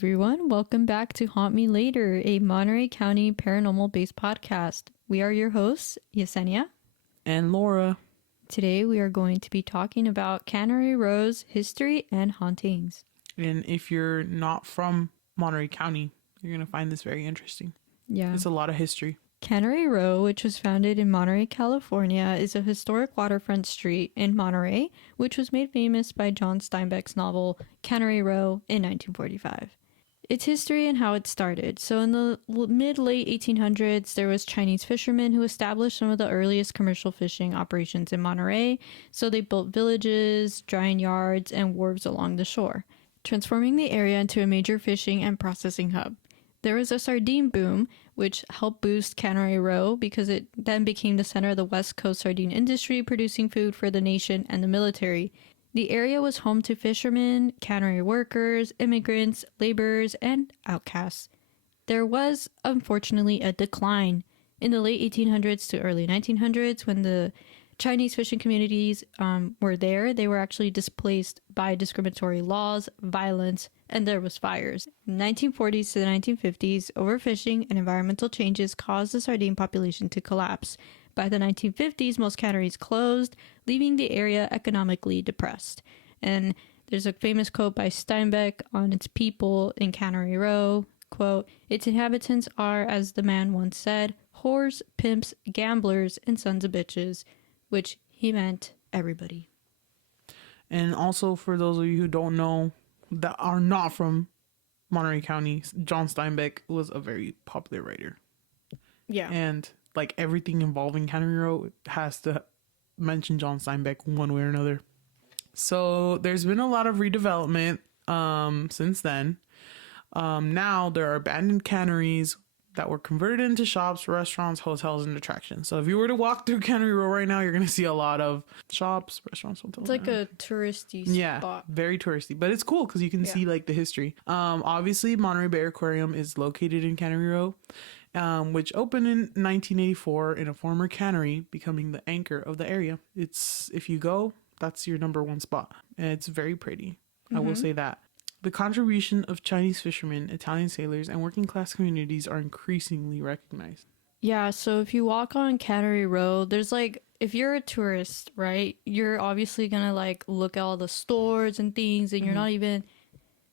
everyone. Welcome back to Haunt Me Later, a Monterey County paranormal-based podcast. We are your hosts, Yesenia and Laura. Today we are going to be talking about Cannery Row's history and hauntings. And if you're not from Monterey County, you're going to find this very interesting. Yeah. It's a lot of history. Cannery Row, which was founded in Monterey, California, is a historic waterfront street in Monterey, which was made famous by John Steinbeck's novel Cannery Row in 1945. Its history and how it started. So in the mid-late 1800s, there was Chinese fishermen who established some of the earliest commercial fishing operations in Monterey. So they built villages, drying yards, and wharves along the shore, transforming the area into a major fishing and processing hub. There was a sardine boom, which helped boost Cannery Row because it then became the center of the West Coast sardine industry, producing food for the nation and the military. The area was home to fishermen, cannery workers, immigrants, laborers, and outcasts. There was, unfortunately, a decline in the late 1800s to early 1900s when the Chinese fishing communities were there. They were actually displaced by discriminatory laws, violence, and there was fires. In the 1940s to the 1950s, overfishing and environmental changes caused the sardine population to collapse. By the 1950s, most canneries closed, leaving the area economically depressed. And there's a famous quote by Steinbeck on its people in Cannery Row, quote, "Its inhabitants are, as the man once said, whores, pimps, gamblers, and sons of bitches," which he meant everybody. And also, for those of you who don't know, that are not from Monterey County, John Steinbeck was a very popular writer. Yeah. And like everything involving Cannery Row has to mention John Steinbeck one way or another. So there's been a lot of redevelopment since then. Now there are abandoned canneries that were converted into shops, restaurants, hotels, and attractions. So if you were to walk through Cannery Row right now, you're going to see a lot of shops, restaurants, hotels. It's like a touristy spot. Yeah, very touristy. But it's cool because you can see like the history. Obviously, Monterey Bay Aquarium is located in Cannery Row, which opened in 1984 in a former cannery, becoming the anchor of the area. If you go, that's your number one spot. And it's very pretty. I will say that. The contribution of Chinese fishermen, Italian sailors, and working class communities are increasingly recognized. Yeah, so if you walk on Cannery Row, there's like, if you're a tourist, right, you're obviously gonna like look at all the stores and things, and you're not even,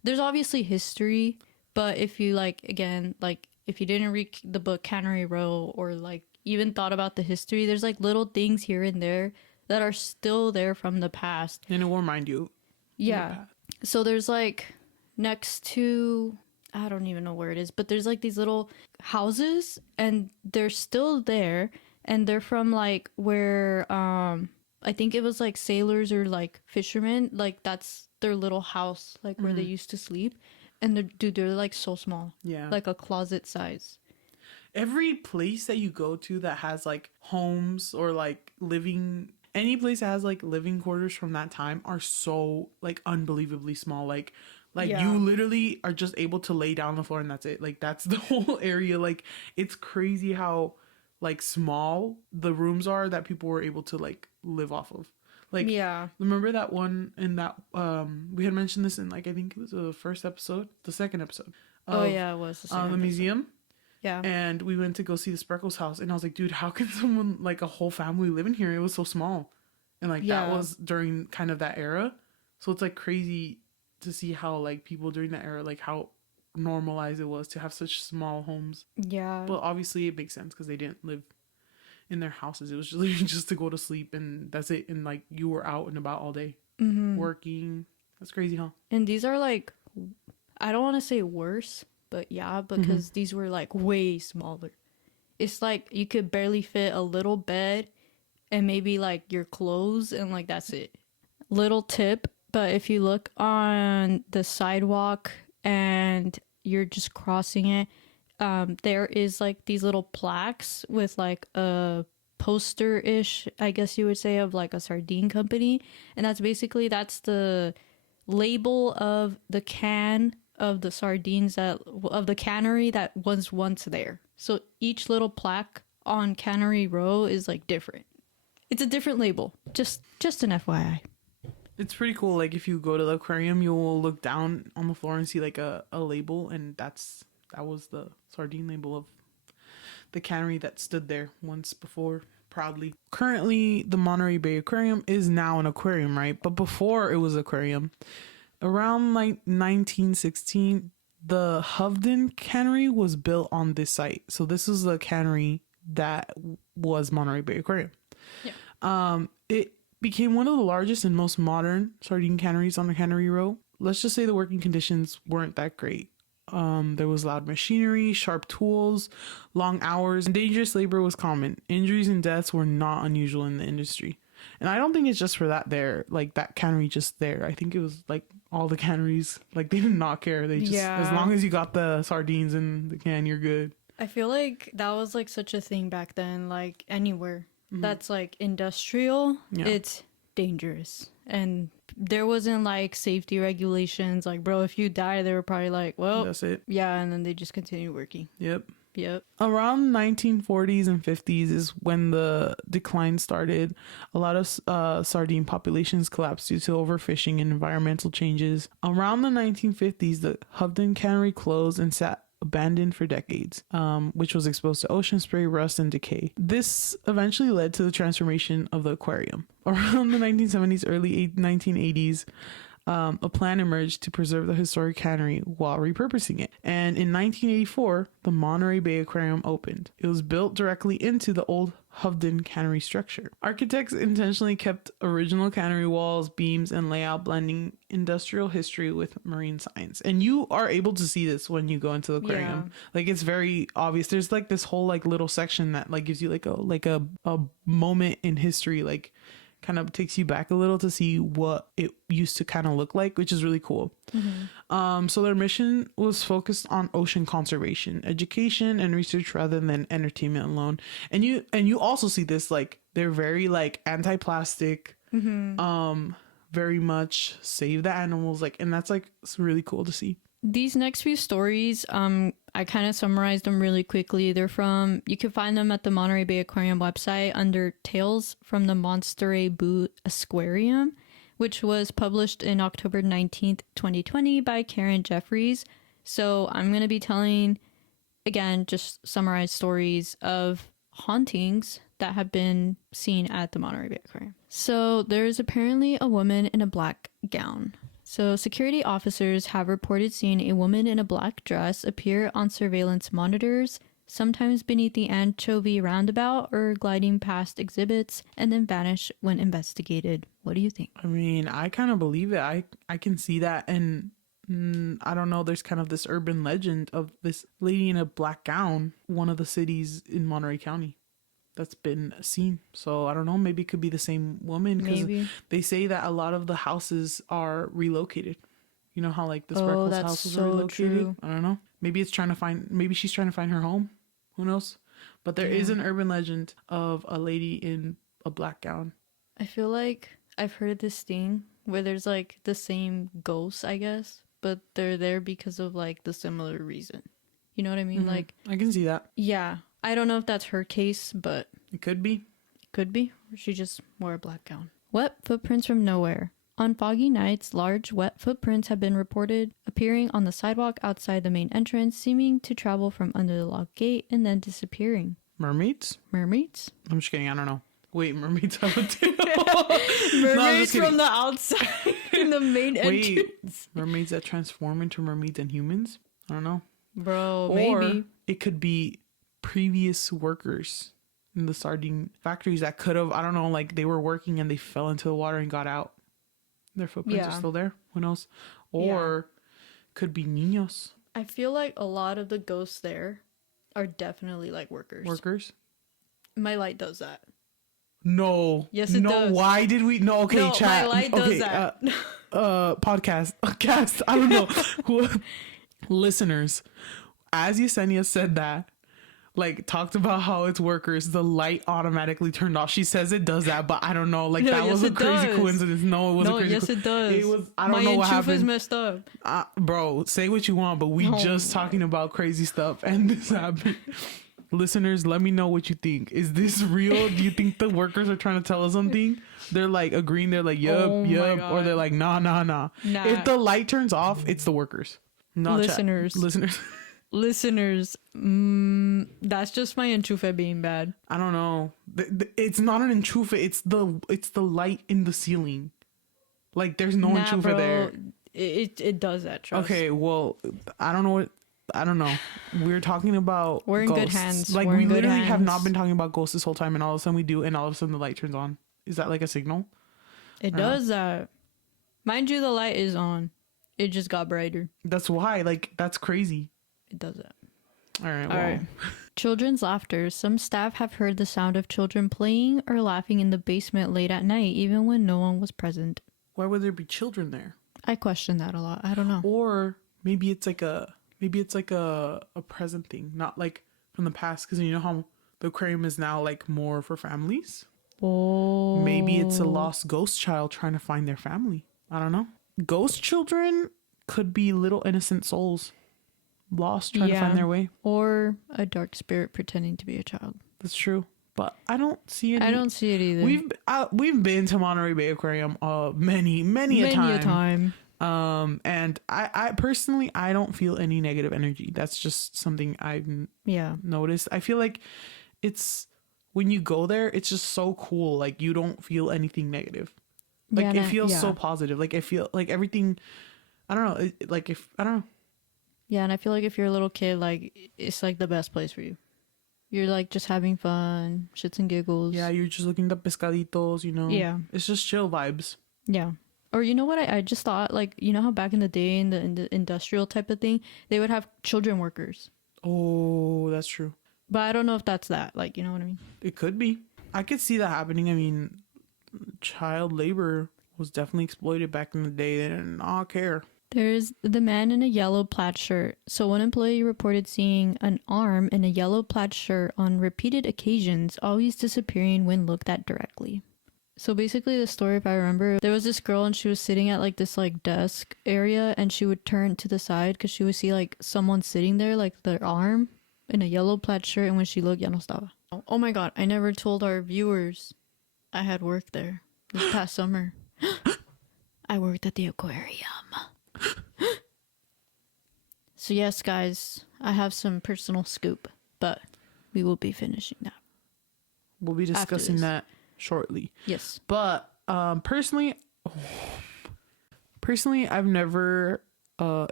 there's obviously history, but if you like, again, like if you didn't read the book Cannery Row or like even thought about the history, there's like little things here and there that are still there from the past. And it will remind you. Yeah. So there's like next to, I don't even know where it is, but there's like these little houses and they're still there, and they're from like where I think it was like sailors or like fishermen, like that's their little house, like where they used to sleep. And they're like so small. Yeah. Like a closet size. Every place that you go to that has like homes or like any place that has like living quarters from that time are so like unbelievably small. Like you literally are just able to lay down on the floor and that's it. Like that's the whole area. Like it's crazy how like small the rooms are that people were able to like live off of. Like, yeah. Remember that one in that, we had mentioned this in, like, I think it was the second episode. It was the museum. Yeah. And we went to go see the Spreckles house. And I was like, dude, how can someone, like, a whole family live in here? It was so small. And, like, that was during kind of that era. So it's, like, crazy to see how, like, people during that era, like, how normalized it was to have such small homes. Yeah. But obviously it makes sense because they didn't live in their houses. It was just to go to sleep and that's it. And like you were out and about all day working. That's crazy, huh? And these are like, I don't want to say worse, but yeah, because these were like way smaller. It's like you could barely fit a little bed and maybe like your clothes and like that's it. Little tip, but if you look on the sidewalk and you're just crossing it, there is like these little plaques with like a poster-ish, I guess you would say, of like a sardine company. And that's the label of the can of the sardines of the cannery that was once there. So each little plaque on Cannery Row is like different. It's a different label. Just an FYI. It's pretty cool. Like if you go to the aquarium, you will look down on the floor and see like a label, and that was the sardine label of the cannery that stood there once before proudly. Currently, the Monterey Bay Aquarium is now an aquarium, right? But before it was aquarium, around like 1916, the Hovden Cannery was built on this site. So this is the cannery that was Monterey Bay Aquarium. Yeah. It became one of the largest and most modern sardine canneries on the Cannery Row. Let's just say the working conditions weren't that great. There was loud machinery, sharp tools, long hours, and dangerous labor was common. Injuries and deaths were not unusual in the industry. And I don't think it's just for that cannery just there. I think it was like all the canneries, like they did not care. They just, as long as you got the sardines in the can, you're good. I feel like that was like such a thing back then, like anywhere that's like industrial, it's dangerous. And there wasn't like safety regulations. Like, bro, if you die, they were probably like, well, that's it. Yeah, and then they just continue working. Yep. Around 1940s and 50s is when the decline started. A lot of sardine populations collapsed due to overfishing and environmental changes. Around the 1950s, the Hovden Cannery closed and sat abandoned for decades, which was exposed to ocean spray, rust, and decay. This eventually led to the transformation of the aquarium. Around the 1970s, early 1980s, a plan emerged to preserve the historic cannery while repurposing it. And in 1984, the Monterey Bay Aquarium opened. It was built directly into the old Hovden Cannery structure. Architects intentionally kept original cannery walls, beams, and layout, blending industrial history with marine science. And you are able to see this when you go into the aquarium. Like it's very obvious. There's like this whole like little section that like gives you like a moment in history, like kind of takes you back a little to see what it used to kind of look like, which is really cool. So their mission was focused on ocean conservation, education, and research rather than entertainment alone. And you also see this, like they're very like anti-plastic, very much save the animals, like, and that's like, it's really cool to see. These next few stories, I kind of summarized them really quickly. You can find them at the Monterey Bay Aquarium website under Tales from the Monterey Bay Aquarium, which was published in October 19th, 2020 by Karen Jeffries. So I'm going to be telling, again, just summarized stories of hauntings that have been seen at the Monterey Bay Aquarium. So there's apparently a woman in a black gown. So security officers have reported seeing a woman in a black dress appear on surveillance monitors, sometimes beneath the anchovy roundabout or gliding past exhibits, and then vanish when investigated. What do you think? I mean, I kind of believe it. I can see that. And I don't know, there's kind of this urban legend of this lady in a black gown, one of the cities in Monterey County, that's been seen. So I don't know, maybe it could be the same woman, because they say that a lot of the houses are relocated. You know how like the Sparkles houses are relocated? True. I don't know. Maybe she's trying to find her home. Who knows? But there is an urban legend of a lady in a black gown. I feel like I've heard this thing where there's like the same ghosts, I guess, but they're there because of like the similar reason. You know what I mean? Like, I can see that. Yeah. I don't know if that's her case, but it could be. Could be. Or she just wore a black gown. Wet footprints from nowhere. On foggy nights, large wet footprints have been reported appearing on the sidewalk outside the main entrance, seeming to travel from under the locked gate and then disappearing. Mermaids? Mermaids? I'm just kidding. I don't know. Wait, mermaids have a tail. Mermaids from the outside in the main entrance. Wait, mermaids that transform into mermaids and humans? I don't know. Bro, or maybe. It could be previous workers in the sardine factories that could have, I don't know, like they were working and they fell into the water and got out. Their footprints are still there. Who knows? Or could be niños. I feel like a lot of the ghosts there are definitely like workers. My light does that. No. Yes, it does. Why did we? No, okay, no, chat. My light does that. Podcast. I don't know. Listeners, as Yesenia said that, like talked about how it's workers, the light automatically turned off. She says it does that, but I don't know. Like that was a crazy coincidence. No, it wasn't crazy. Yes, it does. It was. I don't know what happened. My enchufa's messed up. Bro, say what you want, but we just talking about crazy stuff and this happened. Listeners, let me know what you think. Is this real? Do you think the workers are trying to tell us something? They're like agreeing. They're like, yup, Oh my yup. God. Or they're like, nah. Nah. If the light turns off, it's the workers. Not Listeners. Listeners. Listeners, that's just my enchufe being bad. I don't know. It's not an enchufe. It's the light in the ceiling. Like there's no enchufe bro, there. It does that. Trust. Okay, well, I don't know. We're talking about We're in ghosts. good hands. Like We're we in good literally have hands. not been talking about ghosts this whole time, and all of a sudden we do, and all of a sudden the light turns on. Is that like a signal? It does that. Mind you, the light is on. It just got brighter. That's why. Like that's crazy. It does that. All right. All right. Children's laughter. Some staff have heard the sound of children playing or laughing in the basement late at night, even when no one was present. Why would there be children there? I question that a lot. I don't know. Or maybe it's like a present thing, not like from the past, because you know how the aquarium is now like more for families. Oh. Maybe it's a lost ghost child trying to find their family. I don't know. Ghost children could be little innocent souls lost trying to find their way. Or a dark spirit pretending to be a child. That's true. But I don't see it. I don't see it either. We've been to Monterey Bay Aquarium many a time. And I personally, I don't feel any negative energy. That's just something I've noticed. I feel like it's when you go there, it's just so cool. Like you don't feel anything negative. Like it feels so positive. Like I feel like everything. I don't know. I don't know. Yeah, and I feel like if you're a little kid, like it's like the best place for you. You're like just having fun, shits and giggles. Yeah, you're just looking at pescaditos, you know. Yeah, it's just chill vibes. Yeah. Or you know what I just thought, like, you know how back in the day in the industrial type of thing, they would have children workers. Oh, that's true. But I don't know if that's that. Like, you know what I mean? It could be. I could see that happening. I mean, child labor was definitely exploited back in the day. They did not care. There's the man in a yellow plaid shirt. So one employee reported seeing an arm in a yellow plaid shirt on repeated occasions, always disappearing when looked at directly. So basically the story, if I remember, there was this girl and she was sitting at like this like desk area and she would turn to the side because she would see like someone sitting there, like their arm in a yellow plaid shirt, and when she looked, ya no estaba. Oh my god, I never told our viewers I had worked there this past summer. I worked at the aquarium. So yes, guys, I have some personal scoop, but we will be finishing that. We'll be discussing that shortly. Yes. But personally I've never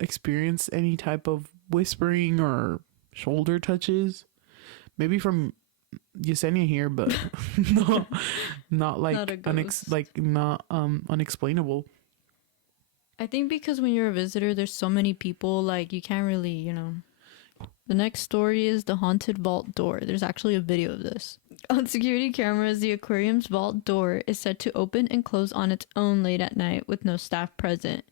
experienced any type of whispering or shoulder touches. Maybe from Yesenia here, but not like not unexplainable. I think because when you're a visitor, there's so many people, like, you can't really, you know. The next story is the haunted vault door. There's actually a video of this. On security cameras, the aquarium's vault door is said to open and close on its own late at night with no staff present.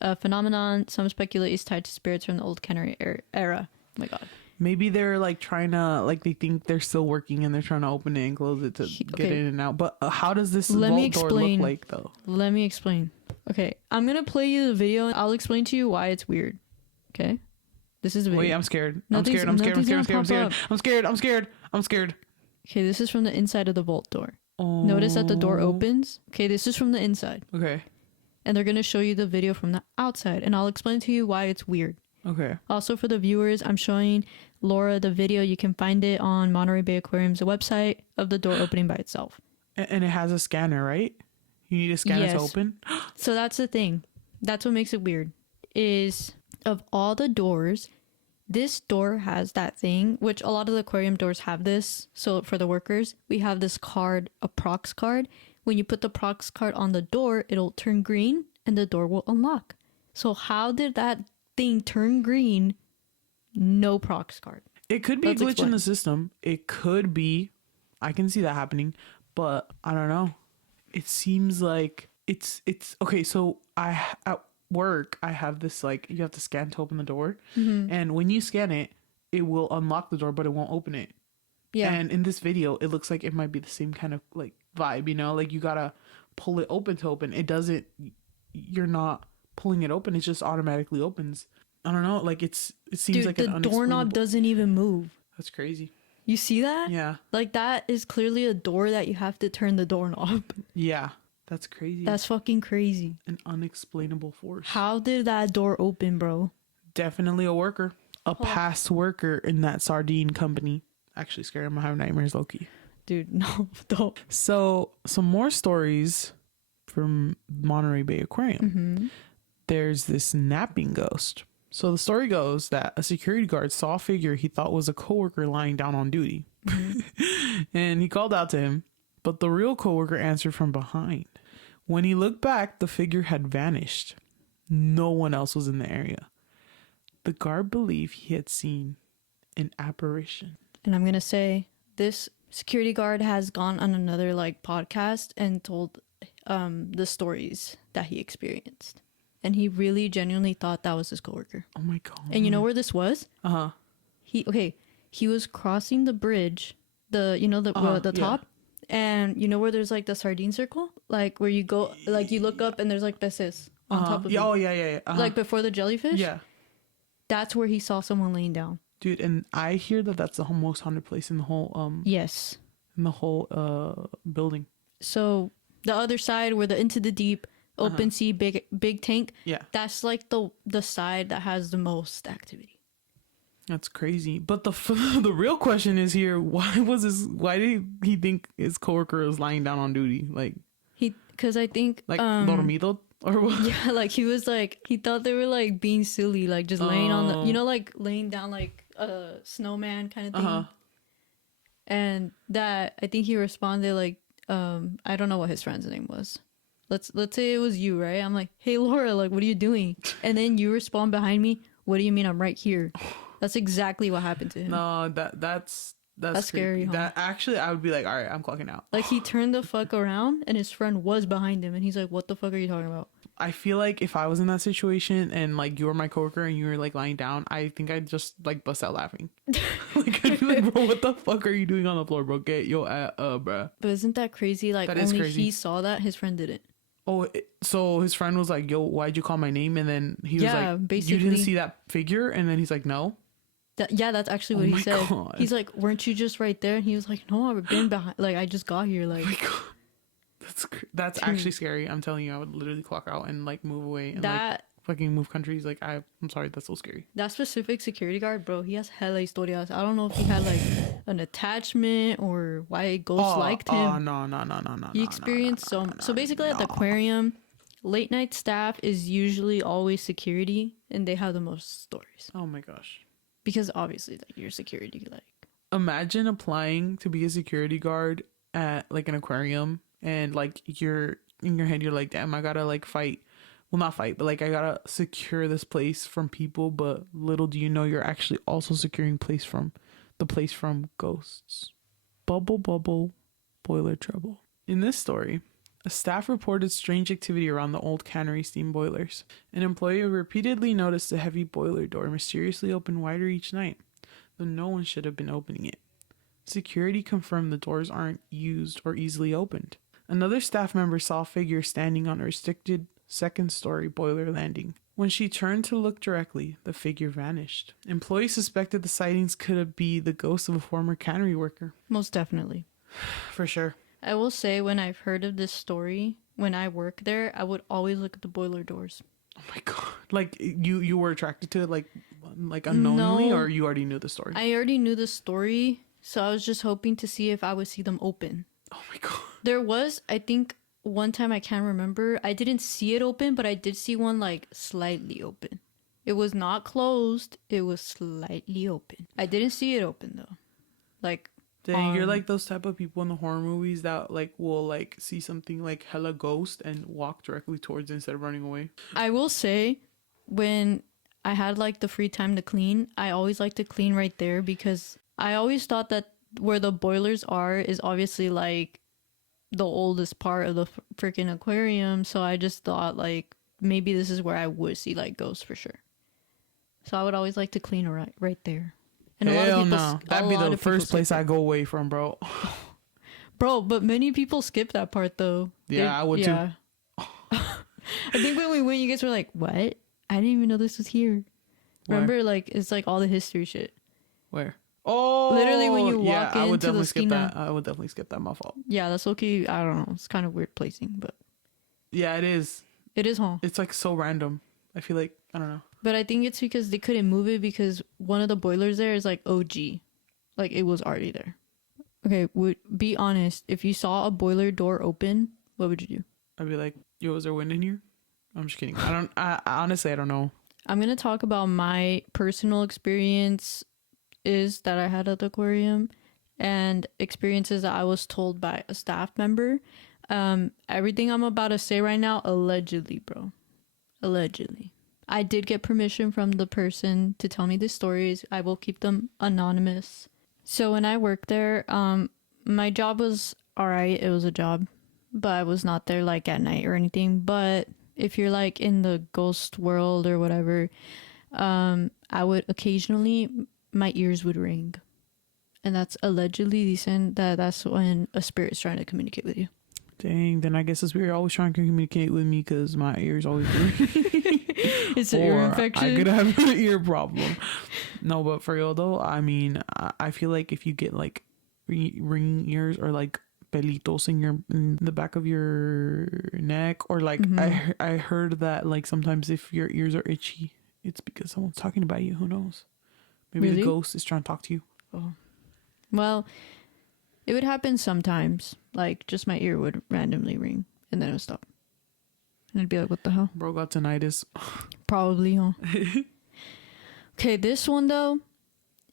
A phenomenon some speculate is tied to spirits from the old Cannery era. Oh my god. Maybe they're like trying to, like, they think they're still working and they're trying to open it and close it to get in and out. But how does this vault door look like, though? Let me explain. Okay, I'm gonna play you the video and I'll explain to you why it's weird. Okay? This is the video. Wait, I'm scared. I'm scared. Okay, this is from the inside of the vault door. Oh. Notice that the door opens. Okay, this is from the inside. Okay. And they're gonna show you the video from the outside, and I'll explain to you why it's weird. Okay. Also, for the viewers, I'm showing Laura the video. You can find it on Monterey Bay Aquarium's website of the door opening by itself. And it has a scanner, right? You need a scanner to open? So that's the thing. That's what makes it weird. Is of all the doors, this door has that thing, which a lot of the aquarium doors have this. So for the workers, we have this card, a prox card. When you put the prox card on the door, it'll turn green and the door will unlock. So how did that thing turn green? No prox card. It could be a glitch in the system. It could be. I can see that happening, but I don't know. It seems like it's okay. So at work, I have this, like, you have to scan to open the door, and when you scan it, it will unlock the door, but it won't open it. Yeah. And in this video, it looks like it might be the same kind of like vibe, you know, like you gotta pull it open to open. It doesn't. You're not pulling it open. It just automatically opens. I don't know. Like it seems like the doorknob doesn't even move. That's crazy. You see that? Yeah. Like, that is clearly a door that you have to turn the doorknob. Yeah. That's crazy. That's fucking crazy. An unexplainable force. How did that door open, bro? Definitely a worker. A past worker in that sardine company. Actually scared. I'm gonna have nightmares, low-key. Dude, no, don't. So, some more stories from Monterey Bay Aquarium. There's this napping ghost. So the story goes that a security guard saw a figure he thought was a coworker lying down on duty. And he called out to him, but the real coworker answered from behind. When he looked back, the figure had vanished. No one else was in the area. The guard believed he had seen an apparition. And I'm gonna say, this security guard has gone on another like podcast and told the stories that he experienced. And he really genuinely thought that was his coworker. Oh my god. And you know where this was? Uh-huh. He was crossing the bridge, the top. And you know where there's like the sardine circle? Like where you go, like you look up and there's like peces on top of it. Oh, yeah. Like before the jellyfish? Yeah. That's where he saw someone laying down. Dude, and I hear that that's the most haunted place in the whole Yes. in the whole building. So the other side where the into the deep open sea big tank, Yeah. that's like the side that has the most activity. That's crazy. But the real question is here, why did he think his coworker was lying down on duty? Like Because I think like dormido or what? yeah, like he thought they were like being silly, like just laying on the, like laying down like a snowman kind of thing. And that, I think he responded like, I don't know what his friend's name was. Let's say it was you, right? I'm like, hey Laura, like what are you doing? And then you respond behind me, what do you mean I'm right here? That's exactly what happened to him. No, that's scary, huh? That actually, I would be like, all right, I'm clocking out. Like he turned the fuck around and his friend was behind him and he's like, what the fuck are you talking about? I feel like if I was in that situation and like you were my coworker and you were like lying down, I think I'd just like bust out laughing. Like I'd be like, bro, what the fuck are you doing on the floor, bro? Get your bro. But isn't that crazy? Like That is only crazy. he saw that, his friend didn't. Oh, so his friend was like, yo, why'd you call my name? And then he was like, basically, you didn't see that figure? And then he's like, no. That's actually what he said. God. He's like, weren't you just right there? And he was like, no, I've been behind. Like, I just got here. Like, Oh my god, that's actually scary. I'm telling you, I would literally clock out and like move away and like fucking move countries. Like I'm sorry, that's so scary. That specific security guard, bro, he has hella historias. I don't know if he had like an attachment or why ghosts liked him. Oh no. He experienced so basically at the aquarium, late night staff is usually always security, and they have the most stories. Oh my gosh. Because obviously, like, you're security, like. Imagine applying to be a security guard at like an aquarium and like you're in your head, you're like, damn, I gotta like fight. Well, not fight, but like I gotta secure this place from people. But little do you know, you're actually also securing the place from ghosts. Bubble, boiler trouble. In this story, a staff reported strange activity around the old cannery steam boilers. An employee repeatedly noticed the heavy boiler door mysteriously open wider each night, though no one should have been opening it. Security confirmed the doors aren't used or easily opened. Another staff member saw a figure standing on a restricted second-story boiler landing. When she turned to look directly, the figure vanished. Employees suspected the sightings could be the ghost of a former cannery worker. Most definitely. For sure. I will say, when I've heard of this story, when I work there, I would always look at the boiler doors. Oh my god. Like you were attracted to it like unknowingly, No, or you already knew the story? I already knew the story, so I was just hoping to see if I would see them open. Oh my god. There was, I think, one time, I can't remember, I didn't see it open, but I did see one like slightly open. It was not closed, it was slightly open. I didn't see it open though. Like, Dang, you're like those type of people in the horror movies that like will like see something like hella ghost and walk directly towards it instead of running away. I will say, when I had like the free time to clean, I always like to clean right there, because I always thought that where the boilers are is obviously like the oldest part of the freaking aquarium. So I just thought like maybe this is where I would see like ghosts for sure. So I would always like to clean right there. And Hell no. That'd be the first place I go away from, bro. Bro, but many people skip that part though. Yeah, I would too. I think when we went, you guys were like, what? I didn't even know this was here. Where? Remember, like, it's like all the history shit. Where? Literally when Oh, you yeah, walk I would into the definitely skip esquina. that. I would definitely skip that. My fault. Yeah, that's okay. I don't know. It's kind of weird placing, but Yeah, it is. it is, huh? It's like so random. I feel like I don't know. But I think it's because they couldn't move it because one of the boilers there is like OG. Like it was already there. Okay, would be honest. If you saw a boiler door open, what would you do? I'd be like, "Yo, is there wind in here?" I'm just kidding. I don't. I honestly, I don't know. I'm gonna talk about my personal experience is that I had at the aquarium and experiences that I was told by a staff member. Everything I'm about to say right now, allegedly, bro. Allegedly. I did get permission from the person to tell me the stories. I will keep them anonymous. So when I worked there, my job was alright. It was a job, but I was not there like at night or anything. But if you're like in the ghost world or whatever, I would occasionally, my ears would ring. And that's allegedly dicen that that's when a spirit's trying to communicate with you. Dang, then I guess the spirit always trying to communicate with me because my ears always ring. It's an ear infection. I could have an ear problem. No, but for real though, I mean, I feel like if you get like ringing ears or like pelitos in the back of your neck, or like I heard that like sometimes if your ears are itchy, it's because someone's talking about you. Who knows? Maybe Really? the ghost is trying to talk to you. Oh. Well, it would happen sometimes. Like, just my ear would randomly ring, and then it would stop. And I'd be like, what the hell? Bro got tinnitus. Probably, huh? Okay, this one, though,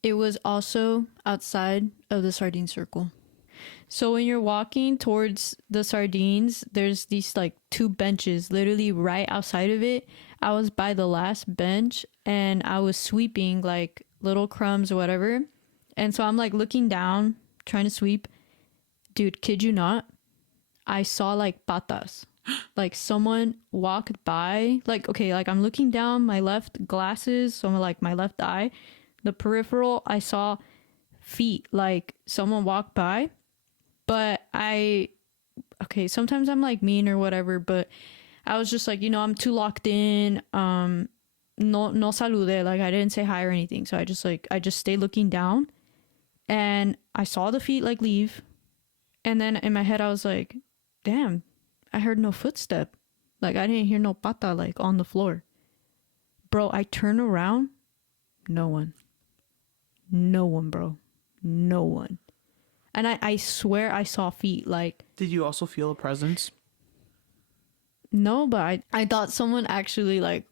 it was also outside of the sardine circle. So when you're walking towards the sardines, there's these, like, two benches literally right outside of it. I was by the last bench, and I was sweeping, like, little crumbs or whatever. And so I'm, like, looking down, trying to sweep. Dude, kid you not, I saw like patas. Like someone walked by. Like, okay, like I'm looking down my left glasses, so like my left eye, the peripheral, I saw feet. Like someone walked by. But okay, sometimes I'm like mean or whatever, but I was just like, I'm too locked in. No saludé. Like I didn't say hi or anything. So I just stayed looking down and I saw the feet like leave. And then in my head, I was like, damn, I heard no footstep. Like, I didn't hear no pata, like, on the floor. Bro, I turn around. No one. No one, bro. No one. And I swear I saw feet, like... Did you also feel a presence? No, but I thought someone actually, like,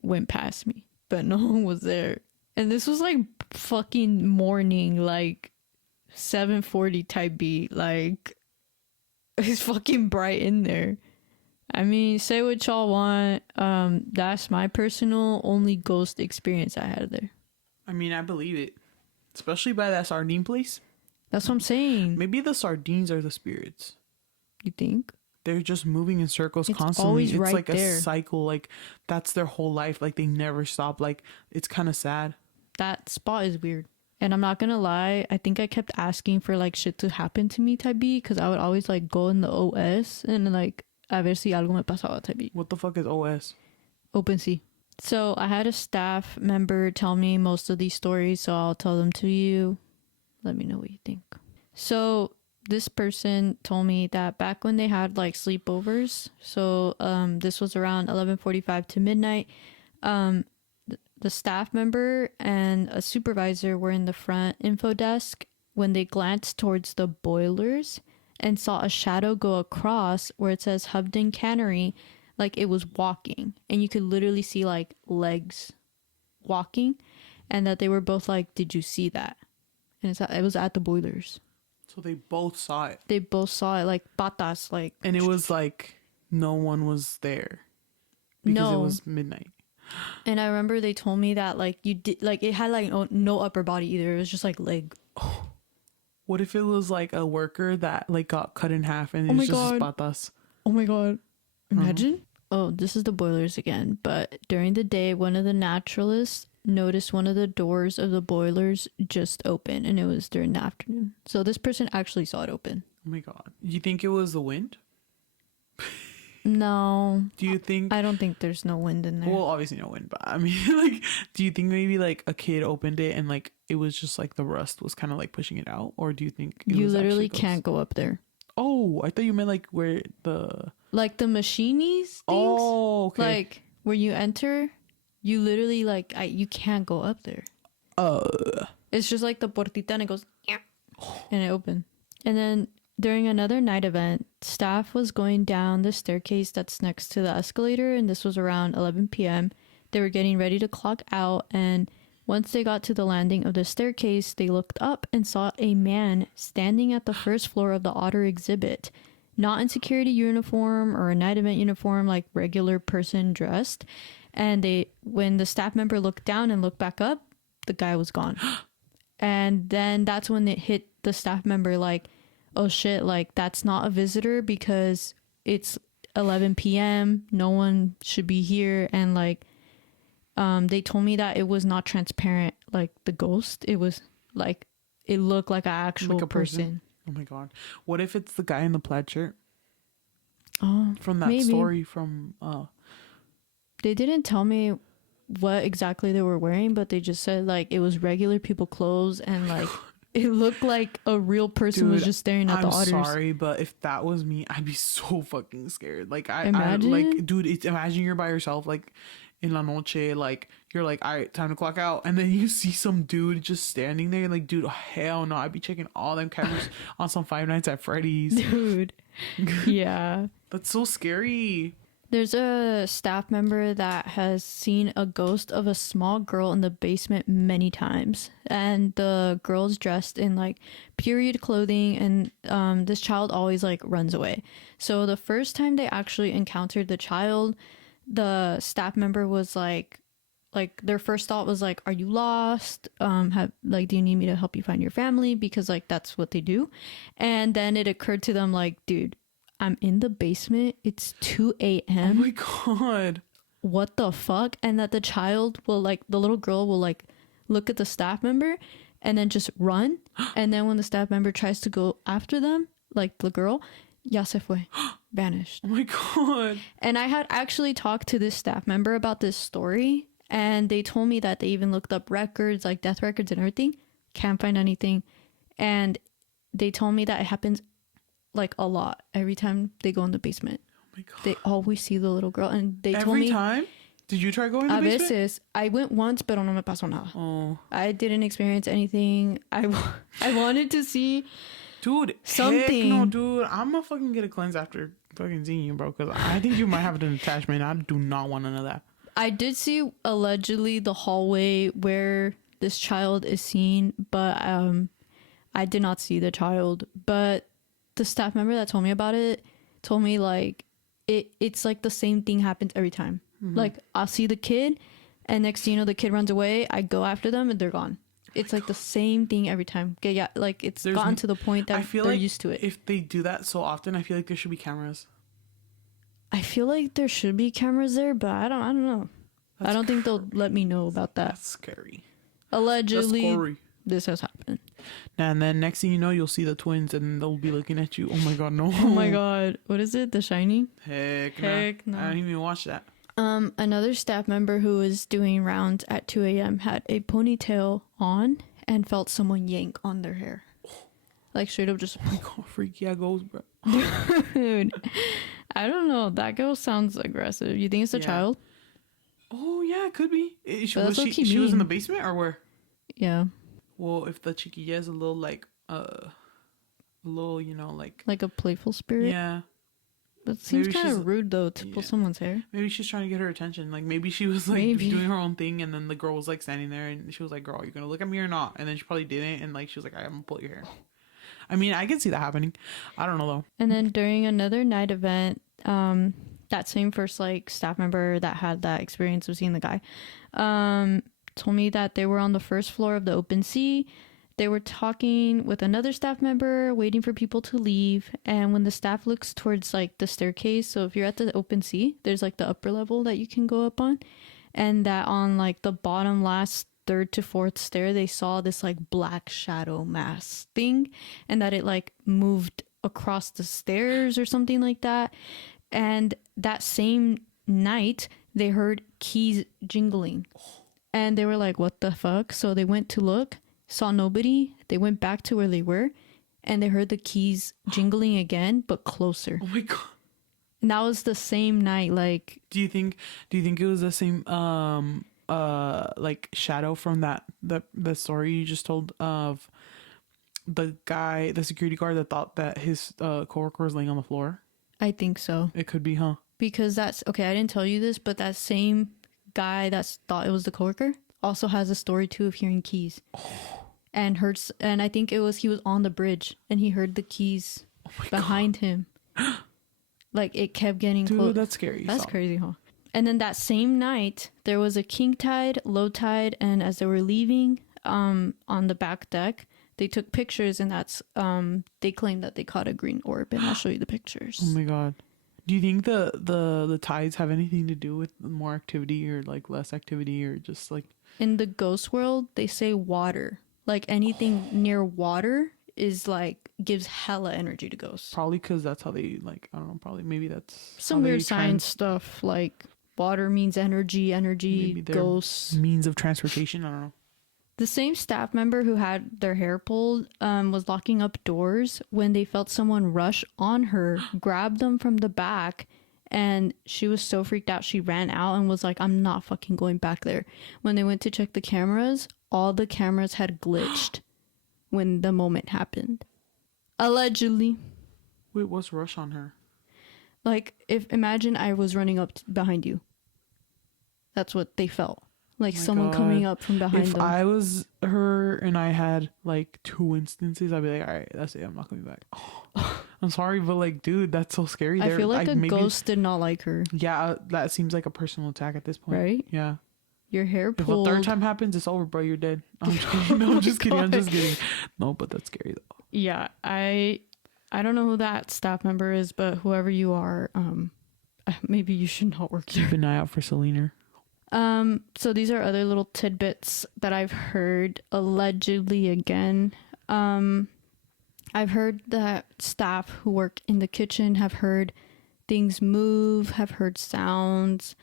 went past me. But no one was there. And this was, like, fucking morning, like... 7:40 type beat, like it's fucking bright in there. I mean, say what y'all want. That's my personal only ghost experience I had there. I mean, I believe it, especially by that sardine place. That's what I'm saying. Maybe the sardines are the spirits. You think? They're just moving in circles It's constantly. always It's right like there. a cycle. Like that's their whole life. Like they never stop. Like it's kind of sad. That spot is weird. And I'm not gonna lie, I think I kept asking for like shit to happen to me type B, because I would always like go in the OS and like a ver si algo me pasaba type B. What the fuck is OS? Open sea. So I had a staff member tell me most of these stories, so I'll tell them to you. Let me know what you think. So this person told me that back when they had like sleepovers, so this was around 11:45 to midnight, the staff member and a supervisor were in the front info desk when they glanced towards the boilers and saw a shadow go across where it says Hubden Cannery, like it was walking, and you could literally see like legs walking, and that they were both like, did you see that? And it was at the boilers. So they both saw it. They both saw it, like patas, like. And it was like no one was there because No. it was midnight. And I remember they told me that like you did, like it had like no upper body either. It was just like leg. What if it was like a worker that like got cut in half and Oh it's my just his God. patas? Oh my God. Imagine. Oh, this is the boilers again. But during the day, one of the naturalists noticed one of the doors of the boilers just open, and it was during the afternoon. So this person actually saw it open. Oh my God. You think it was the wind? No, Do you think? I don't think there's no wind in there. Well, obviously no wind, but I mean, like, do you think maybe like a kid opened it and like it was just like the rust was kind of like pushing it out, or do you think it You was literally actually a ghost? can't go up there. Oh, I thought you meant like where the. Like the machinies things. Oh, okay. Like where you enter, you literally you can't go up there. It's just like the portita and it goes and it opened. And then during another night event, staff was going down the staircase that's next to the escalator, and this was around 11 p.m. They were getting ready to clock out, and once they got to the landing of the staircase, they looked up and saw a man standing at the first floor of the otter exhibit. Not in security uniform or a night event uniform, like regular person dressed. And when the staff member looked down and looked back up, the guy was gone. And then that's when it hit the staff member like, oh shit, like that's not a visitor because it's 11 p.m. No one should be here. And like, they told me that it was not transparent, like the ghost. It was like, it looked like an actual Like a person. Oh my god! What if it's the guy in the plaid shirt Oh, from that maybe. story from? They didn't tell me what exactly they were wearing, but they just said like it was regular people clothes and like it looked like a real person was just staring at the otters. I'm sorry, but if that was me, I'd be so fucking scared. Like Imagine? like, dude, imagine you're by yourself, like in la noche, like you're like, all right, time to clock out, and then you see some dude just standing there, like, dude, hell no, I'd be checking all them cameras on some Five Nights at Freddy's. Dude. Yeah. That's so scary. There's a staff member that has seen a ghost of a small girl in the basement many times. And the girl's dressed in like period clothing, and this child always like runs away. So the first time they actually encountered the child, the staff member was like their first thought was like, are you lost? Do you need me to help you find your family? Because like that's what they do. And then it occurred to them like, dude, I'm in the basement. It's 2 a.m. Oh my god. What the fuck? And that the child will like, the little girl will like look at the staff member and then just run. And then when the staff member tries to go after them, like the girl, ya se fue, vanished. Oh my god. And I had actually talked to this staff member about this story, and they told me that they even looked up records, like death records and everything. Can't find anything. And they told me that it happens like a lot every time they go in the basement. Oh my god. They always see the little girl, and they told me every time. Did you try going to the a basement? veces I went once, pero no me pasó nada. Oh, I didn't experience anything. I wanted to see dude, something. Heck no, dude, I'm gonna fucking get a cleanse after fucking seeing you, bro. Because I think you might have an attachment. I do not want to know that. I did see allegedly the hallway where this child is seen, but I did not see the child. But the staff member that told me about it told me like it's like the same thing happens every time. Mm-hmm. Like I'll see the kid, and next thing you know, the kid runs away. I go after them, and they're gone. It's like the same thing every time. Okay, yeah, like it's gotten to the point that I feel they're like used to it. If they do that so often, I feel like there should be cameras. I feel like there should be cameras there, but I don't know. I don't think they'll let me know about that. That's scary. Allegedly, That's scary. This has happened. And then next thing you know, you'll see the twins, and they'll be looking at you. Oh my god, no! Oh my god, what is it? The Shining? Heck no. I didn't even watch that. Another staff member who was doing rounds at 2 a.m. had a ponytail on and felt someone yank on their hair. Like straight up just... Oh my god, freaky ass ghost, bro. Dude, I don't know. That girl sounds aggressive. You think it's a child? Oh yeah, it could be. She was mean. in the basement or where? Yeah. Well, if the chiquilla is a little like you know, like a playful spirit. Yeah. That seems kind of rude though to pull someone's hair. Maybe she's trying to get her attention. Like maybe she was like doing her own thing, and then the girl was like standing there, and she was like, "Girl, you gonna look at me or not?" And then she probably didn't, and like she was like, "I'm gonna pull your hair." I mean, I can see that happening. I don't know though. And then during another night event, that same first like staff member that had that experience of seeing the guy, told me that they were on the first floor of the open sea. They were talking with another staff member, waiting for people to leave. And when the staff looks towards like the staircase, so if you're at the open sea, there's like the upper level that you can go up on. And that on like the bottom last third to fourth stair, they saw this like black shadow mass thing, and that it like moved across the stairs or something like that. And that same night, they heard keys jingling. And they were like, what the fuck? So they went to look, saw nobody. They went back to where they were, and they heard the keys jingling again, but closer. Oh my God. And that was the same night. Like, Do you think it was the same like shadow from the story you just told of the guy, the security guard that thought that his coworker was laying on the floor? I think so. It could be, huh? Because that's okay. I didn't tell you this, but that same guy that thought it was the coworker also has a story too of hearing keys, and heard. And I think he was on the bridge and he heard the keys behind him. Like it kept getting close. Dude, that's scary. That's crazy, huh? And then that same night, there was a king tide, low tide, and as they were leaving, on the back deck, they took pictures, and that's they claimed that they caught a green orb, and I'll show you the pictures. Oh my God. Do you think the tides have anything to do with more activity or like less activity, or just like In the ghost world, they say water. Like anything near water is like gives hella energy to ghosts. probably because that's how they, like, I don't know, probably maybe that's Some how they weird science stuff like water means energy, maybe their ghosts. means of transportation. I don't know. The same staff member who had their hair pulled was locking up doors when they felt someone rush on her, grab them from the back, and she was so freaked out she ran out and was like, I'm not fucking going back there. When they went to check the cameras, all the cameras had glitched when the moment happened. Allegedly. Wait, what's rush on her? Like, imagine I was running up behind you. That's what they felt. Like someone coming up from behind them. If I was her and I had like 2 instances, I'd be like, all right, that's it. I'm not coming back. I'm sorry, but like, dude, that's so scary. I feel like a ghost did not like her. Yeah, that seems like a personal attack at this point. Right? Yeah. Your hair If pulled. a third time happens, it's over, bro. You're dead. I'm just kidding. No, I'm just kidding. I'm just kidding. No, but that's scary though. Yeah, I don't know who that staff member is, but whoever you are, maybe you should not work here. Keep an eye out for Selena. So these are other little tidbits that I've heard allegedly again. I've heard that staff who work in the kitchen have heard things move, have heard sounds.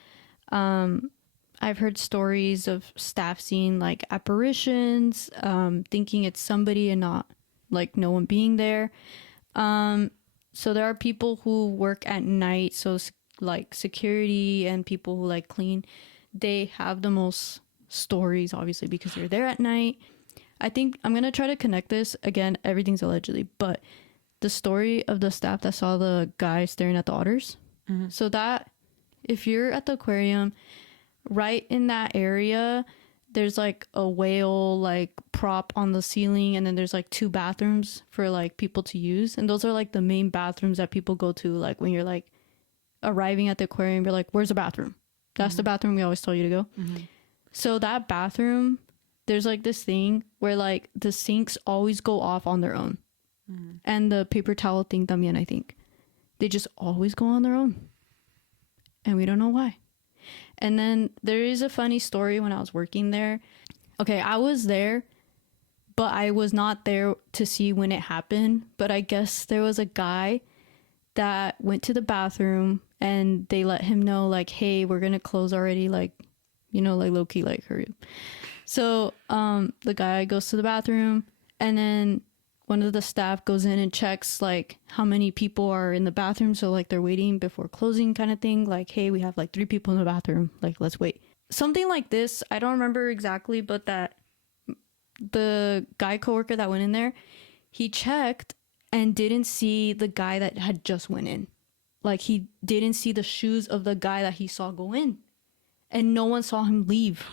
I've heard stories of staff seeing like apparitions, thinking it's somebody and not like no one being there. So there are people who work at night, so like security and people who like clean. They have the most stories, obviously, because they're there at night. I think I'm going to try to connect this. Again, everything's allegedly, but the story of the staff that saw the guy staring at the otters. Mm-hmm. So that if you're at the aquarium, right in that area, there's like a whale like prop on the ceiling, and then there's like 2 bathrooms for like people to use. And those are like the main bathrooms that people go to, like when you're like arriving at the aquarium, you're like, where's the bathroom? That's the bathroom we always told you to go. Mm-hmm. So that bathroom, there's like this thing where like the sinks always go off on their own. Mm-hmm. And the paper towel thing también, I think. They just always go on their own. And we don't know why. And then there is a funny story when I was working there. Okay, I was there, but I was not there to see when it happened. But I guess there was a guy that went to the bathroom and they let him know like, hey, we're gonna close already, like, you know, like low-key, like hurry up. So the guy goes to the bathroom, and then one of the staff goes in and checks like how many people are in the bathroom, so like they're waiting before closing kind of thing, like, hey, we have like 3 people in the bathroom, like let's wait, something like this. I don't remember exactly, but that the guy coworker that went in there, he checked and didn't see the guy that had just went in. Like, he didn't see the shoes of the guy that he saw go in. And no one saw him leave.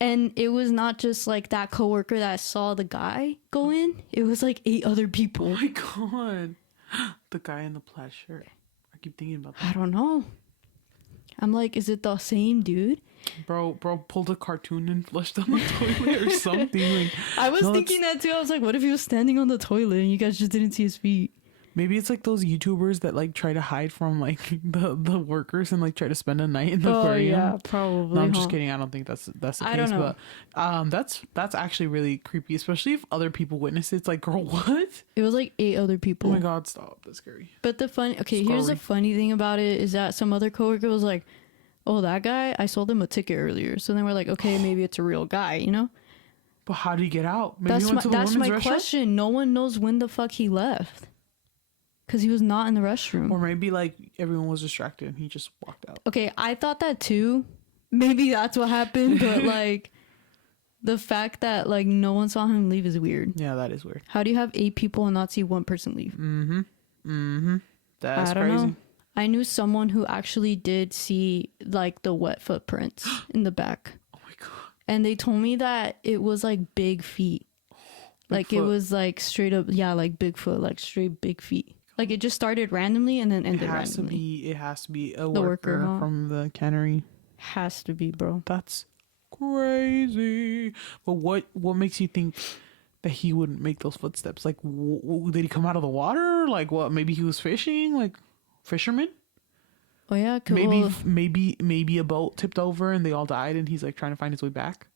And it was not just, like, that coworker that saw the guy go in. It was, like, 8 other people. Oh, my God. The guy in the plaid shirt. I keep thinking about that. I don't know. I'm like, is it the same dude? Bro pulled a cartoon and flushed down the toilet or something. Like, I was thinking that, too. I was like, what if he was standing on the toilet and you guys just didn't see his feet? Maybe it's like those YouTubers that like try to hide from like the workers and like try to spend a night in the aquarium. Yeah, probably. No, I'm just kidding. I don't think that's the I case. don't know. But that's actually really creepy, especially if other people witness it. It's like, girl, what? It was like 8 other people. Oh my god, stop! That's scary. But here's the funny thing about it is that some other coworker was like, "Oh, that guy, I sold him a ticket earlier." So then we're like, "Okay, maybe it's a real guy," you know? But how did he get out? Maybe he That's went to the women's my restroom? question. No one knows when the fuck he left. Because he was not in the restroom. Or maybe like everyone was distracted and he just walked out. Okay, I thought that too. Maybe that's what happened, but like the fact that like no one saw him leave is weird. Yeah, that is weird. How do you have 8 people and not see one person leave? That's I don't crazy. know. I knew someone who actually did see like the wet footprints in the back. Oh my god. And they told me that it was like big feet. Like it Bigfoot. was like straight up, yeah, like Bigfoot, like straight big feet. Like it just started randomly and then ended randomly. It has to be a The worker, worker, huh? from the cannery. Has to be, bro. That's crazy. But what makes you think that he wouldn't make those footsteps? Like, did he come out of the water? Like, what? Maybe he was fishing. Like, fisherman. Oh yeah, cool. Maybe a boat tipped over and they all died, and he's like trying to find his way back.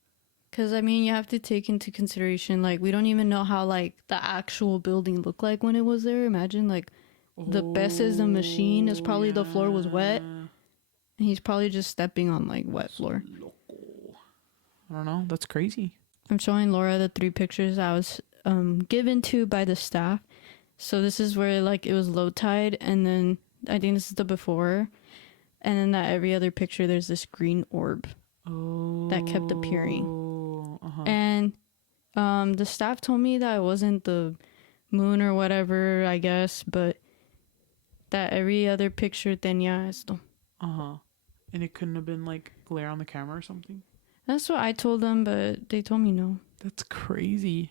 Because, I mean, you have to take into consideration, like, we don't even know how, like, the actual building looked like when it was there. Imagine, like, the best is the machine is probably the floor was wet. And he's probably just stepping on, like, wet floor. I don't know. That's crazy. I'm showing Laura the 3 pictures I was given to by the staff. So this is where, like, it was low tide. And then I think this is the before. And then that every other picture, there's this green orb that kept appearing. And the staff told me that it wasn't the moon or whatever, I guess, but that every other picture tenía esto. And it couldn't have been like glare on the camera or something. That's what I told them, but they told me no. That's crazy.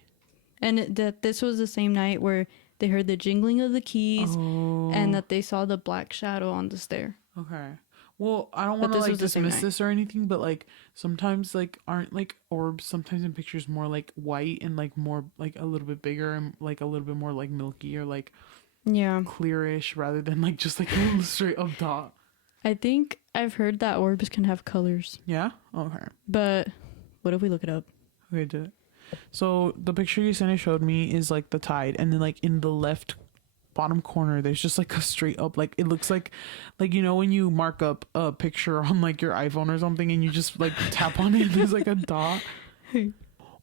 And that this was the same night where they heard the jingling of the keys and that they saw the black shadow on the stair. Okay. Well, I don't want to like dismiss this or anything, but like sometimes like aren't like orbs sometimes in pictures more like white and like more like a little bit bigger and like a little bit more like milky or like clearish rather than like just like a straight up dot. I think I've heard that orbs can have colors. Yeah? Okay. But what if we look it up? Okay, do it. So the picture you sent showed me is like the tide, and then like in the left bottom corner there's just like a straight up, like it looks like you know when you mark up a picture on like your iPhone or something and you just like tap on it and there's like a dot. Oh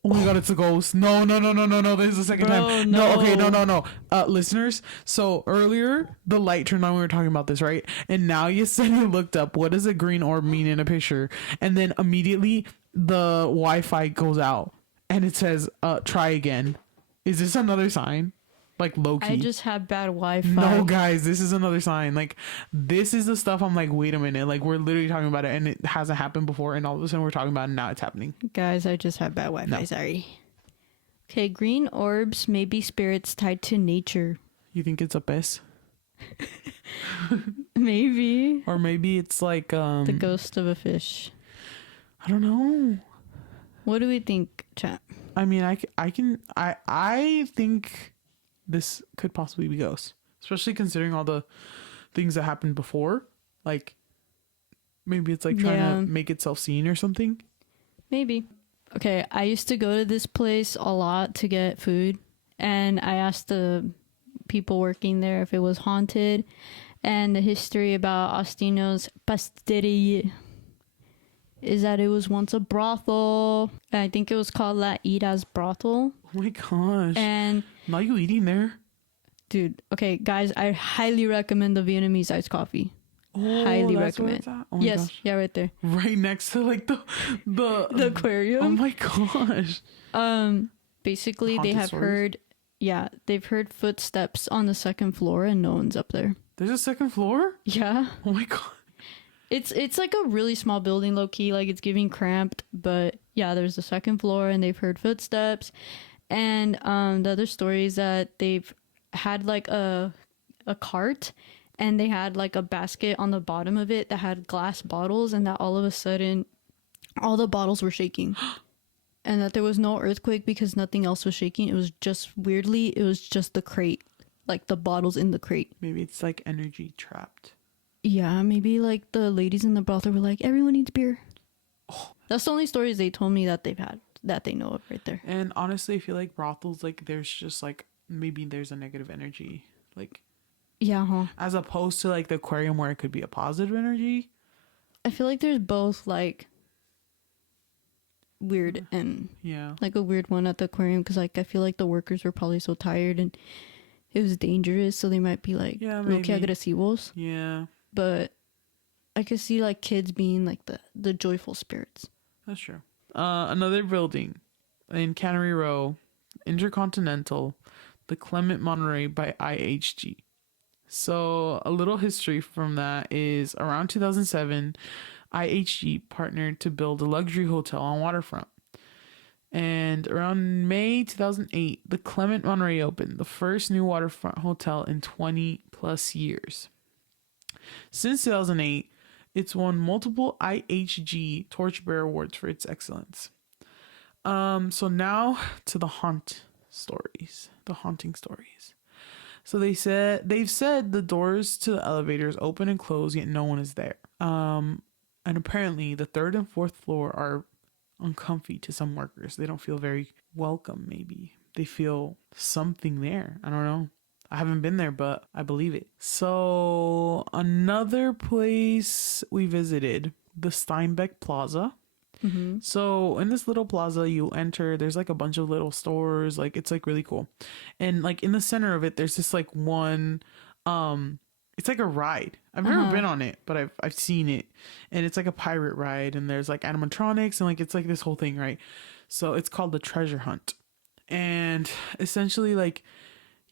my god, it's a ghost. No, this is the second time. No, okay, no. Listeners, so earlier the light turned on when we were talking about this, right? And now you said you looked up what does a green orb mean in a picture, and then immediately the Wi-Fi goes out and it says try again. Is this another sign? Like low key. I just have bad Wi-Fi. No, guys, this is another sign. Like, this is the stuff I'm like, wait a minute. Like, we're literally talking about it and it hasn't happened before. And all of a sudden we're talking about it and now it's happening. Guys, I just have bad Wi-Fi. No. Sorry. Okay, green orbs may be spirits tied to nature. You think it's a pez? Maybe. Or maybe it's like the ghost of a fish. I don't know. What do we think, chat? I mean, I think this could possibly be ghosts, especially considering all the things that happened before. Like, maybe it's like trying to make itself seen or something. Maybe. Okay, I used to go to this place a lot to get food, and I asked the people working there if it was haunted, and the history about Ostino's Pasteria is that it was once a brothel. I think it was called La Ira's Brothel. Oh my gosh. And now you eating there? Dude, okay, guys, I highly recommend the Vietnamese iced coffee. Highly recommend. Oh yes, gosh. Yeah, right there. Right next to like the aquarium. Oh my gosh. Basically Haunted they have stories? they've heard footsteps on the second floor and no one's up there. There's a second floor? Yeah. Oh my god. It's like a really small building, low key, like it's giving cramped, but yeah, there's a second floor and they've heard footsteps. And the other story is that they've had like a cart and they had like a basket on the bottom of it that had glass bottles, and that all of a sudden all the bottles were shaking. And that there was no earthquake because nothing else was shaking. It was just the crate like the bottles in the crate. Maybe it's like energy trapped. Yeah, maybe like the ladies in the brothel were like, everyone needs beer. Oh. That's the only stories they told me that they've had that they know of right there. And honestly, I feel like brothels, like there's just like maybe there's a negative energy, like as opposed to like the aquarium where it could be a positive energy. I feel like there's both like weird and like a weird one at the aquarium because like I feel like the workers were probably so tired and it was dangerous, so they might be like okay, agresivos. But I could see like kids being like the joyful spirits. That's true. Another building in Cannery Row, Intercontinental, the Clement Monterey by IHG. So a little history from that is around 2007, IHG partnered to build a luxury hotel on waterfront. And around May 2008, the Clement Monterey opened, the first new waterfront hotel in 20 plus years. Since 2008, it's won multiple IHG Torchbearer Awards for its excellence. So now to the haunting stories. So they've said the doors to the elevators open and close, yet no one is there. And apparently the third and fourth floor are uncomfy to some workers. They don't feel very welcome, maybe. They feel something there. I don't know. I haven't been there, but I believe it. So another place we visited, the Steinbeck Plaza. Mm-hmm. So in this little plaza you enter, there's like a bunch of little stores, like it's like really cool. And like in the center of it, there's this like one, it's like a ride. I've never been on it, but I've seen it. And it's like a pirate ride and there's like animatronics and like it's like this whole thing, right? So it's called the Treasure Hunt. And essentially like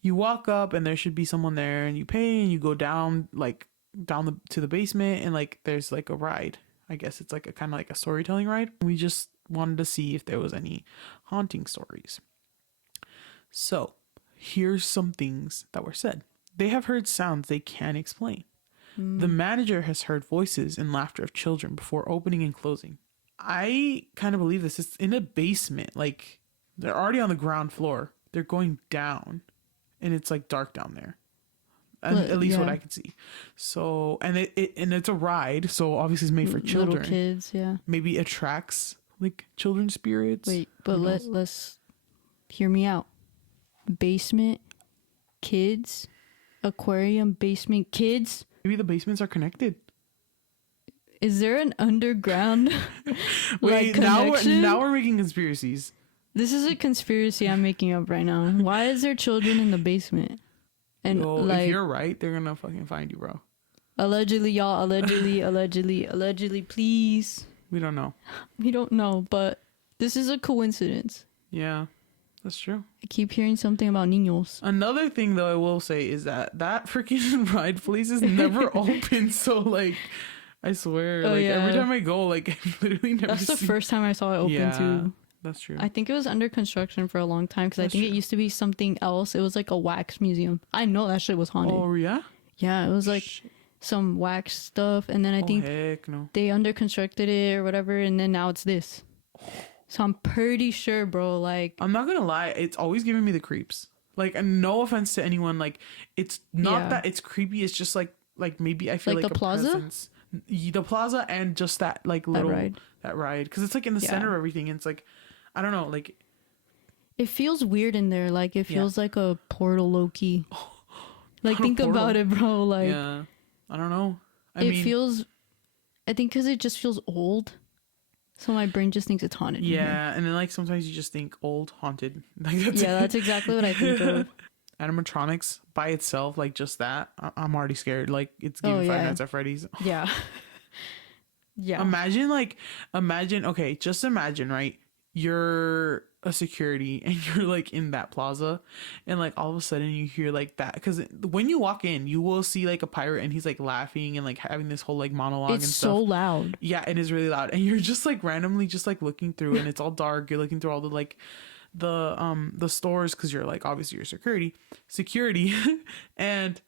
you walk up and there should be someone there and you pay and you go down to the basement and like there's like a ride. I guess it's like a kind of like a storytelling ride. We just wanted to see if there was any haunting stories. So here's some things that were said. They have heard sounds they can't explain. The manager has heard voices and laughter of children before opening and closing. I kind of believe this. It's in a basement. Like they're already on the ground floor. They're going down. And it's like dark down there, and at least what I could see. So, and it's a ride, so obviously it's made for children. Little kids, yeah. Maybe attracts like children's spirits. Wait, but let's hear me out. Basement, kids, aquarium, basement, kids. Maybe the basements are connected. Is there an underground? Wait, now we're making conspiracies. This is a conspiracy I'm making up right now. Why is there children in the basement? And if you're right, they're gonna fucking find you, bro. Allegedly, y'all. Allegedly, please. We don't know. We don't know, but this is a coincidence. Yeah, that's true. I keep hearing something about niños. Another thing, though, I will say is that freaking ride place is never open. So, like, I swear, every time I go, like, I literally never. That's the first time I saw it open too. That's true. I think it was under construction for a long time because I think it used to be something else. It was like a wax museum. I know that shit was haunted. Oh, yeah? Yeah, it was like some wax stuff. And then I think they under constructed it or whatever. And then now it's this. So I'm pretty sure, bro. Like, I'm not going to lie. It's always giving me the creeps. Like, and no offense to anyone. Like, it's not that it's creepy. It's just like maybe I feel like the plaza? Presence. The plaza and just that like little that ride. Because it's like in the center of everything. And it's like, I don't know, like it feels weird in there. Like it feels like a portal, low-key. Like think about it, bro. Like I don't know. I think because it just feels old, so my brain just thinks it's haunted. Yeah, and then like sometimes you just think old, haunted. Like that's exactly what I think of. Animatronics by itself, like just that, I'm already scared. Like it's giving Five Nights at Freddy's. Yeah. Yeah. Imagine, okay, just imagine, right? You're a security and you're like in that plaza and like all of a sudden you hear like that, because when you walk in you will see like a pirate and he's like laughing and like having this whole like monologue and stuff. It's so loud. Yeah, it is really loud, and you're just like randomly just like looking through and it's all dark. You're looking through all the like the stores because you're like obviously you're security and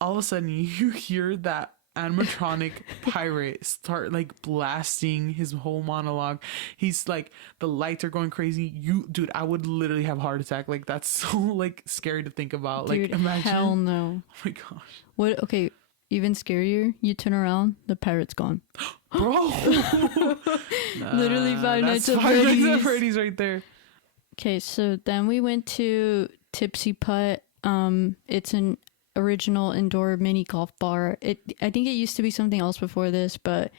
all of a sudden you hear that animatronic pirate start like blasting his whole monologue. He's like, the lights are going crazy. Dude, I would literally have a heart attack. Like, that's so like scary to think about. Dude, like, imagine. hell no. Oh my gosh. What? Okay, even scarier. You turn around, the pirate's gone. Bro. Literally Five Nights at Five Nights Freddy's. at Freddy's right there. Okay, so then we went to Tipsy Putt. It's an original indoor mini golf bar. I think it used to be something else before this, but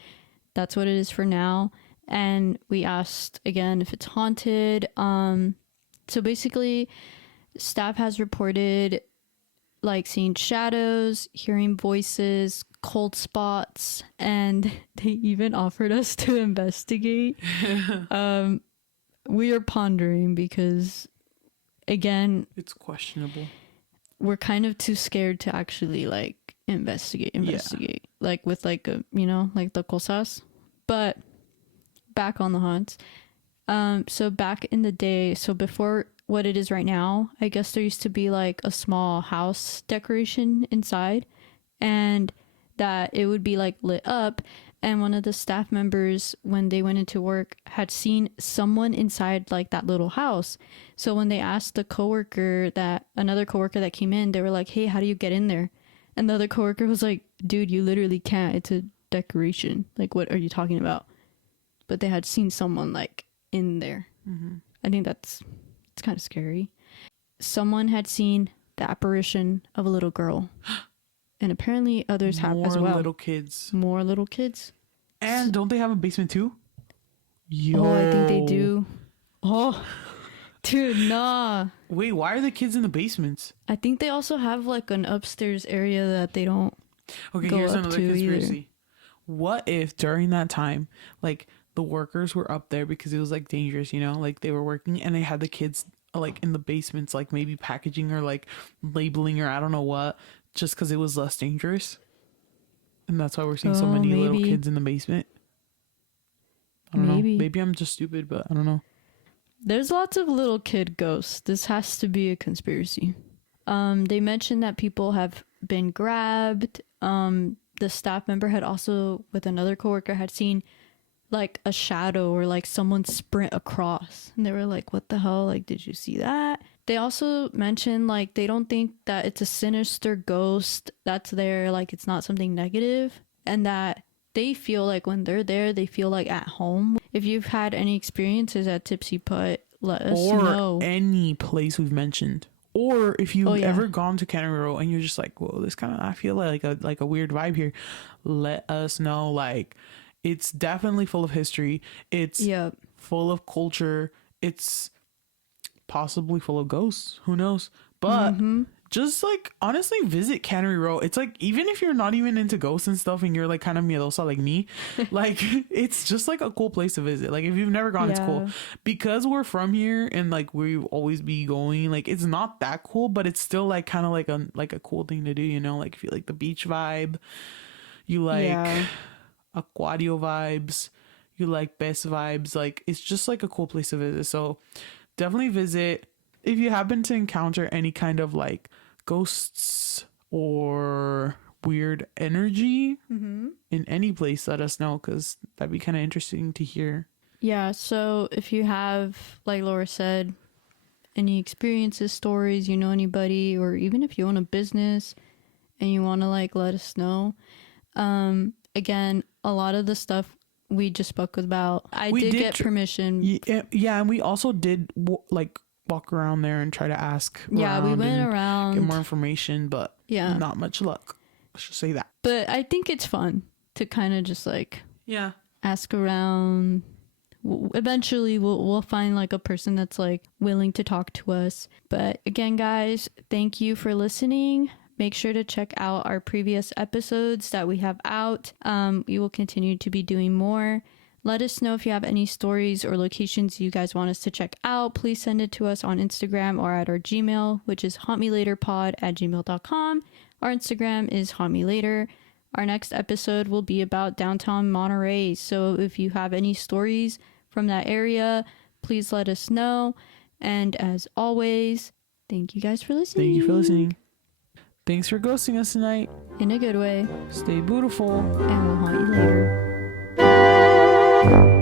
that's what it is for now. And we asked again if it's haunted. So basically, staff has reported like seeing shadows, hearing voices, cold spots, and they even offered us to investigate. We are pondering because, again, it's questionable. We're kind of too scared to actually like investigate, like with like a, you know, like the cosas. But back on the haunts. So back in the day, so before what it is right now, I guess there used to be like a small house decoration inside, and that it would be like lit up. And one of the staff members, when they went into work, had seen someone inside like that little house. So when they asked another coworker that came in, they were like, "Hey, how do you get in there?" And the other coworker was like, "Dude, you literally can't. It's a decoration. Like, what are you talking about?" But they had seen someone like in there. Mm-hmm. I think it's kind of scary. Someone had seen the apparition of a little girl. And apparently others have as well. More little kids. And don't they have a basement too? Yo. Oh, I think they do. Oh, dude, nah. Wait, why are the kids in the basements? I think they also have like an upstairs area that they don't here's another conspiracy. Either. What if during that time, like, the workers were up there because it was like dangerous, you know? Like, they were working and they had the kids like in the basements, like maybe packaging or like labeling or I don't know what, just because it was less dangerous, and that's why we're seeing so many little kids in the basement. I don't know. Maybe I'm just stupid, but I don't know. There's lots of little kid ghosts. This has to be a conspiracy. They mentioned that people have been grabbed. The staff member had also, with another coworker, had seen like a shadow or like someone sprint across, and they were like, "What the hell? Like, did you see that?" They also mentioned like they don't think that it's a sinister ghost that's there, like it's not something negative, and that they feel like when they're there, they feel like at home. If you've had any experiences at Tipsy Putt, let us know. Or any place we've mentioned. Or if you've ever gone to Cannery Row and you're just like, "Whoa, this kind of, I feel like a weird vibe here," let us know. Like, it's definitely full of history. It's full of culture. It's possibly full of ghosts. Who knows? But just like honestly visit Cannery Row. It's like, even if you're not even into ghosts and stuff and you're like kind of miedosa like me, like it's just like a cool place to visit. Like, if you've never gone, it's cool. Because we're from here and like we always be going, like it's not that cool, but it's still like kind of like a cool thing to do, you know? Like, if you like the beach vibe, you like Aquadio vibes, you like best vibes, like it's just like a cool place to visit. So definitely visit. If you happen to encounter any kind of like ghosts or weird energy in any place, let us know, because that'd be kind of interesting to hear. Yeah, so if you have, like Laura said, any experiences, stories, you know anybody, or even if you own a business and you want to like let us know. Again, a lot of the stuff we just spoke about, I did get permission. Yeah, and we also did like walk around there and try to ask. Yeah, we went around, get more information, but not much luck. Let's just say that. But I think it's fun to kind of just like ask around. Eventually, we'll find like a person that's like willing to talk to us. But again, guys, thank you for listening. Make sure to check out our previous episodes that we have out. We will continue to be doing more. Let us know if you have any stories or locations you guys want us to check out. Please send it to us on Instagram or at our Gmail, which is hauntmelaterpod@gmail.com. Our Instagram is hauntmelater. Our next episode will be about downtown Monterey. So if you have any stories from that area, please let us know. And as always, thank you guys for listening. Thank you for listening. Thanks for ghosting us tonight. In a good way. Stay beautiful. And we'll haunt you later.